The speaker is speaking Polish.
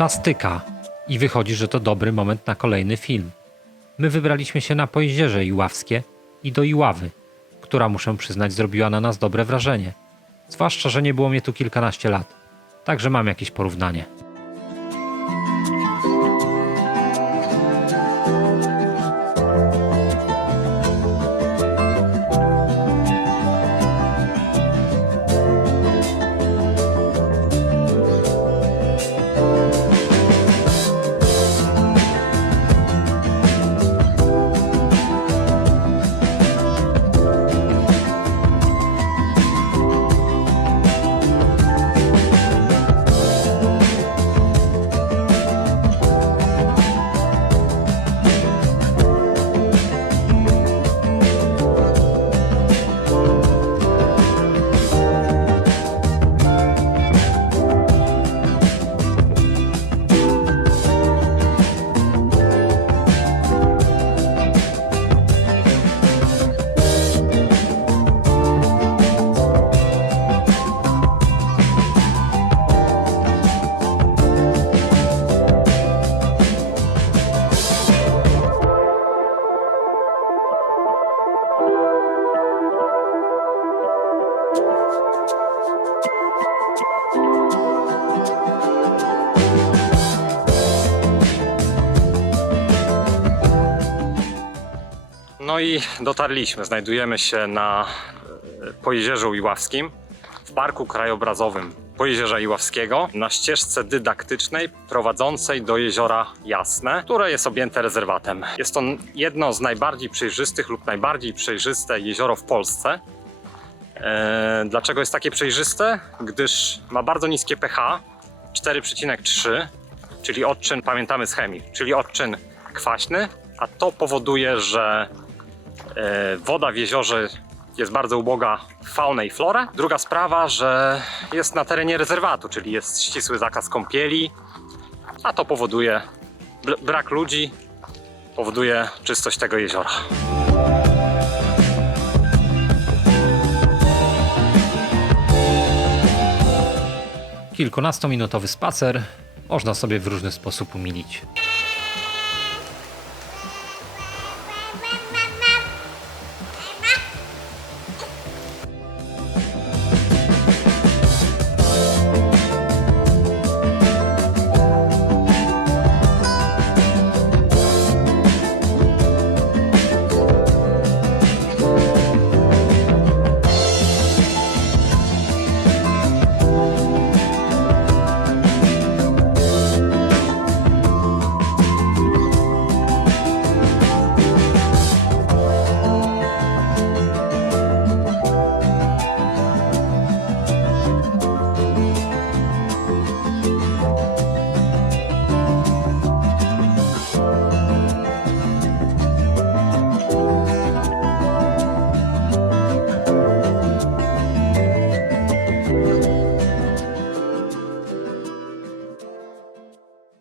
Czas tyka i wychodzi, że to dobry moment na kolejny film. My wybraliśmy się na Pojezierze Iławskie i do Iławy, która muszę przyznać zrobiła na nas dobre wrażenie. Zwłaszcza, że nie było mnie tu kilkanaście lat. Także mam jakieś porównanie. No i dotarliśmy. Znajdujemy się na e, Pojezierzu Iławskim, w Parku Krajobrazowym Pojezierza Iławskiego, na ścieżce dydaktycznej prowadzącej do Jeziora Jasne, które jest objęte rezerwatem. Jest to jedno z najbardziej przejrzystych lub najbardziej przejrzyste jezioro w Polsce. E, Dlaczego jest takie przejrzyste? Gdyż ma bardzo niskie pH 4,3, czyli odczyn, pamiętamy z chemii, czyli odczyn kwaśny, a to powoduje, że woda w jeziorze jest bardzo uboga w faunę i florę. Druga sprawa, że jest na terenie rezerwatu, czyli jest ścisły zakaz kąpieli, a to powoduje br- brak ludzi, powoduje czystość tego jeziora. Kilkunastominutowy spacer można sobie w różny sposób umilić.